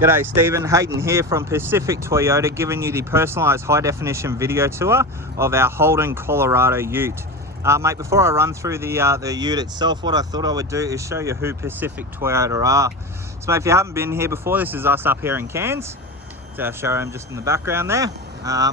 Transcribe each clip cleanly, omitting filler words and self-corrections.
G'day Stephen, Hayden here from Pacific Toyota, giving you the personalised high definition video tour of our Holden, Colorado ute. Mate, before I run through the ute itself, what I thought I would do is show you who Pacific Toyota are. So mate, if you haven't been here before, this is us up here in Cairns. It's our showroom just in the background there.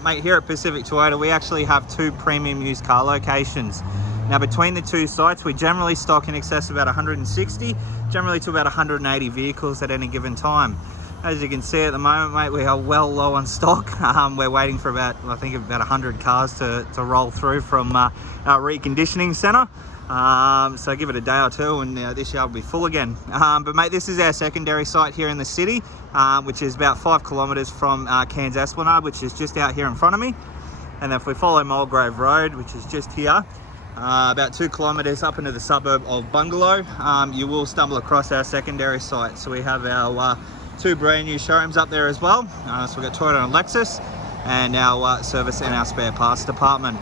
Mate, here at Pacific Toyota, we actually have 2 premium used car locations. Now between the 2 sites, we generally stock in excess of about 160, generally to about 180 vehicles at any given time. As you can see at the moment, mate, we are well low on stock. We're waiting for about 100 cars to roll through from our reconditioning centre. So give it a day or two and this yard will be full again. But mate, this is our secondary site here in the city, which is about 5 kilometres from Cairns Esplanade, which is just out here in front of me. And then if we follow Mulgrave Road, which is just here, about 2 kilometres up into the suburb of Bungalow, you will stumble across our secondary site. So we have our 2 brand new showrooms up there as well. So we've got Toyota and Lexus, and our service and our spare parts department.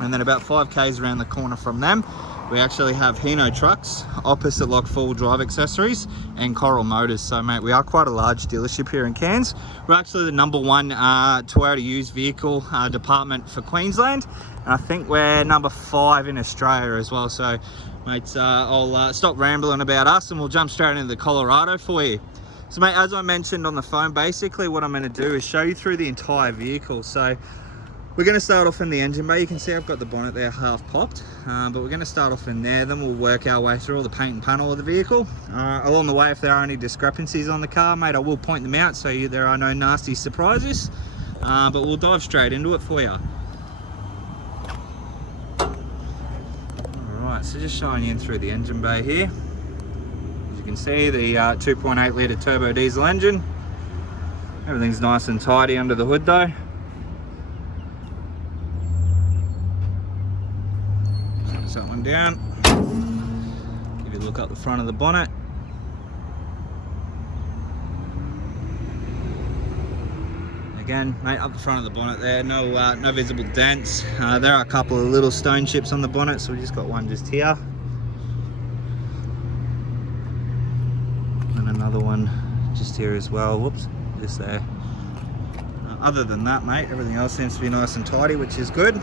And then about 5 k's around the corner from them, we actually have Hino Trucks, Opposite Lock 4-wheel drive accessories, and Coral Motors. So mate, we are quite a large dealership here in Cairns. We're actually the #1 Toyota used vehicle department for Queensland. And I think we're number 5 in Australia as well. So mates, I'll stop rambling about us and we'll jump straight into the Colorado for you. So mate, as I mentioned on the phone, basically what I'm going to do is show you through the entire vehicle. So we're going to start off in the engine bay. You can see I've got the bonnet there half popped, but we're going to start off in there. Then we'll work our way through all the paint and panel of the vehicle. Along the way, if there are any discrepancies on the car, mate, I will point them out so there are no nasty surprises. But we'll dive straight into it for you. Alright, so just showing you in through the engine bay here. You can see the 2.8 litre turbo diesel engine. Everything's nice and tidy under the hood though. Close that one down. Give you a look up the front of the bonnet. Again, mate, up the front of the bonnet there, no visible dents. There are a couple of little stone chips on the bonnet, so we just got one just here. Another one just here as well, whoops, just there. Other than that, mate, everything else seems to be nice and tidy, which is good.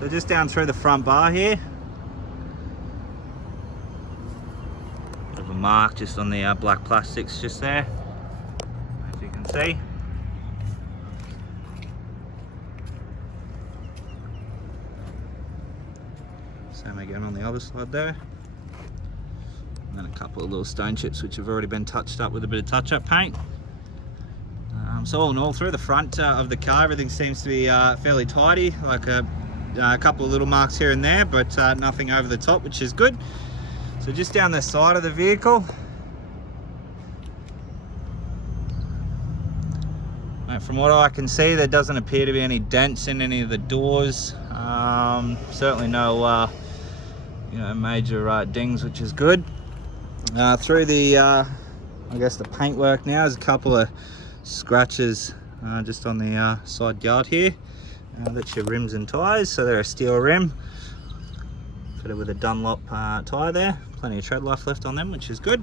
So just down through the front bar here, bit of a mark just on the black plastics just there, as you can see. Same again on the other side there. And then a couple of little stone chips which have already been touched up with a bit of touch-up paint. So all in all, through the front of the car, everything seems to be fairly tidy, like a couple of little marks here and there, but nothing over the top, which is good. So just down the side of the vehicle, from what I can see, there doesn't appear to be any dents in any of the doors. Certainly no major dings, which is good. Through the I guess the paintwork now, there's a couple of scratches just on the side guard here. That's your rims and tyres, so they're a steel rim fitted with a Dunlop tyre there. Plenty of tread life left on them, which is good.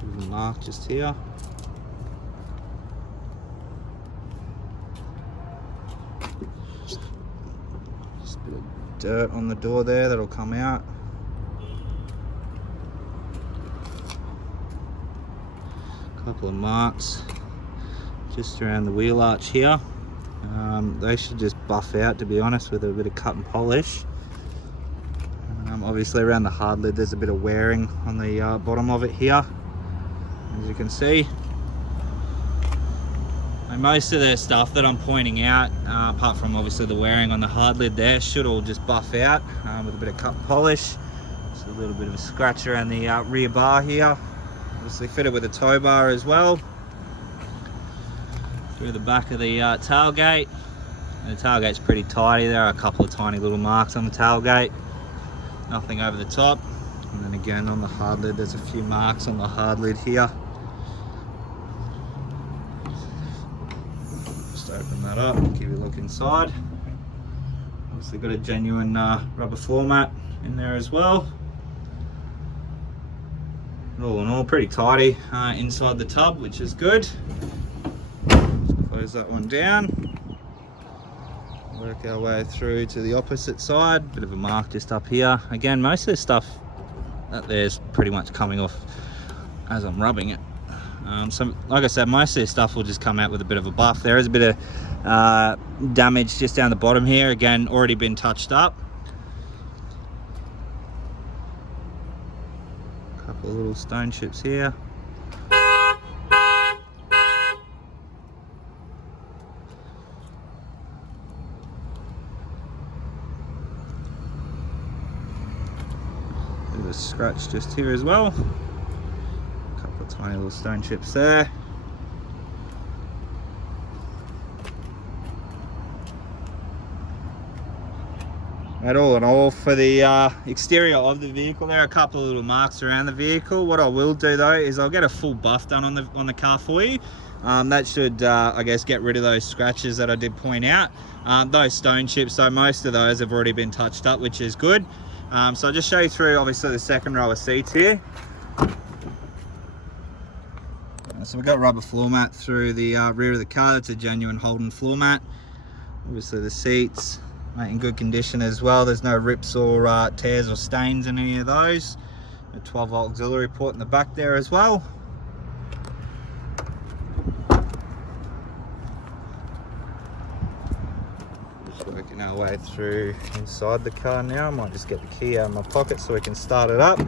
There's a mark just here. Dirt on the door there, that'll come out. A couple of marks just around the wheel arch here. They should just buff out, to be honest, with a bit of cut and polish. Obviously around the hard lid there's a bit of wearing on the bottom of it here, as you can see. And most of the stuff that I'm pointing out, apart from obviously the wearing on the hard lid there, should all just buff out with a bit of cut and polish. Just a little bit of a scratch around the rear bar here. Obviously fitted with a tow bar as well. Through the back of the tailgate. And the tailgate's pretty tidy. There are a couple of tiny little marks on the tailgate. Nothing over the top. And then again on the hard lid, there's a few marks on the hard lid here. Just open that up, give you a look inside. Obviously got a genuine rubber floor mat in there as well. All in all, pretty tidy inside the tub, which is good. Just close that one down. Work our way through to the opposite side. Bit of a mark just up here. Again, most of this stuff that there's pretty much coming off as I'm rubbing it. So like I said, most of this stuff will just come out with a bit of a buff. There is a bit of damage just down the bottom here. Again, already been touched up. Couple of little stone chips here. Bit of a scratch just here as well. A couple of tiny little stone chips there. And all in all, for the exterior of the vehicle, there are a couple of little marks around the vehicle. What I will do though is I'll get a full buff done on the car for you. That should, I guess, get rid of those scratches that I did point out. Those stone chips, so most of those have already been touched up, which is good. So I'll just show you through, obviously, the second row of seats here. So we've got rubber floor mat through the rear of the car. That's a genuine Holden floor mat. Obviously the seats in good condition as well. There's no rips or tears or stains in any of those. A 12-volt auxiliary port in the back there as well. Just working our way through inside the car now. I might just get the key out of my pocket so we can start it up.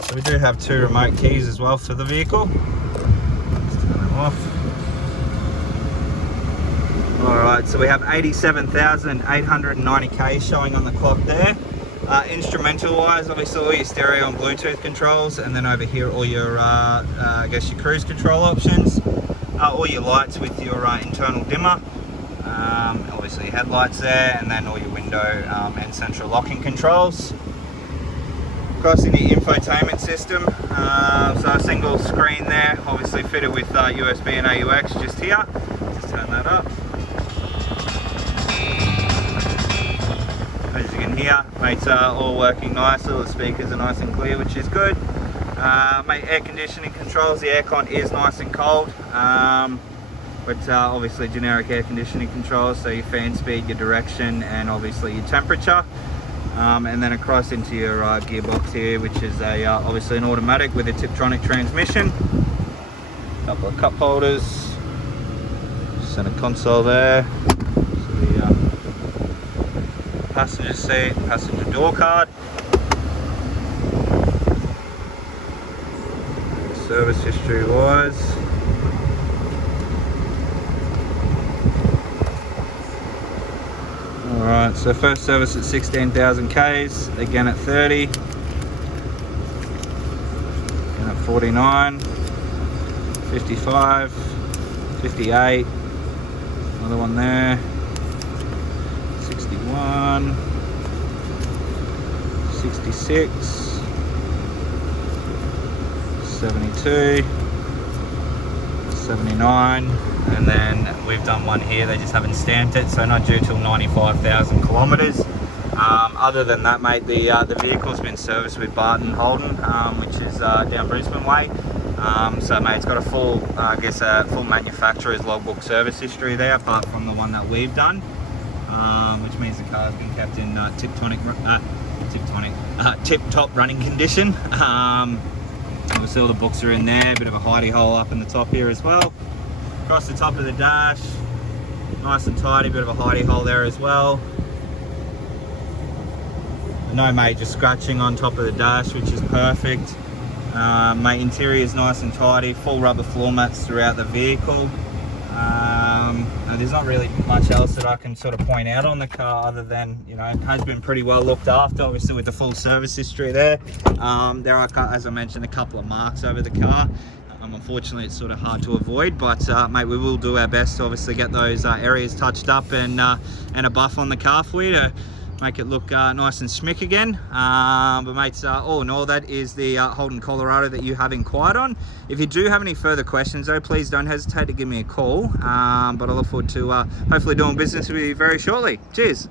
So we do have 2 remote keys as well for the vehicle. Let's turn them off. Alright, so we have 87,890 K showing on the clock there. Instrumental wise, obviously all your stereo and Bluetooth controls, and then over here all your, I guess your cruise control options. All your lights with your internal dimmer. Obviously your headlights there, and then all your window and central locking controls. Crossing the infotainment system, so a single screen there, obviously fitted with USB and AUX just here. Just turn that up. As you can hear, mates are all working nicely. The speakers are nice and clear, which is good. Mate, air conditioning controls, the aircon is nice and cold, but obviously generic air conditioning controls, so your fan speed, your direction, and obviously your temperature. And then across into your gearbox here, which is obviously an automatic with a Tiptronic transmission. A couple of cup holders, center console there. So the passenger seat, passenger door card. Service history wise. Alright, so first service at 16,000 Ks, again at 30, again at 49, 55, 58, another one there, 61, 66, 72, 79, and then we've done one here, they just haven't stamped it, so not due till 95,000 kilometres. Other than that, mate, the vehicle's been serviced with Barton Holden, which is down Brisbane way. So mate, it's got a full, I guess a full manufacturer's logbook service history there, apart from the one that we've done, which means the car's been kept in tip-top running condition. Obviously all the books are in there, a bit of a hidey hole up in the top here as well. Across the top of the dash, nice and tidy, bit of a hidey hole there as well. No major scratching on top of the dash, which is perfect. My interior is nice and tidy, full rubber floor mats throughout the vehicle. There's not really much else that I can sort of point out on the car other than, you know, it has been pretty well looked after, obviously with the full service history there. There are, as I mentioned, a couple of marks over the car. Unfortunately, it's sort of hard to avoid, but mate, we will do our best to obviously get those areas touched up and a buff on the car for you to make it look nice and smick again. But mates, all in all, that is the Holden Colorado that you have inquired on. If you do have any further questions though, please don't hesitate to give me a call. But I look forward to hopefully doing business with you very shortly. Cheers.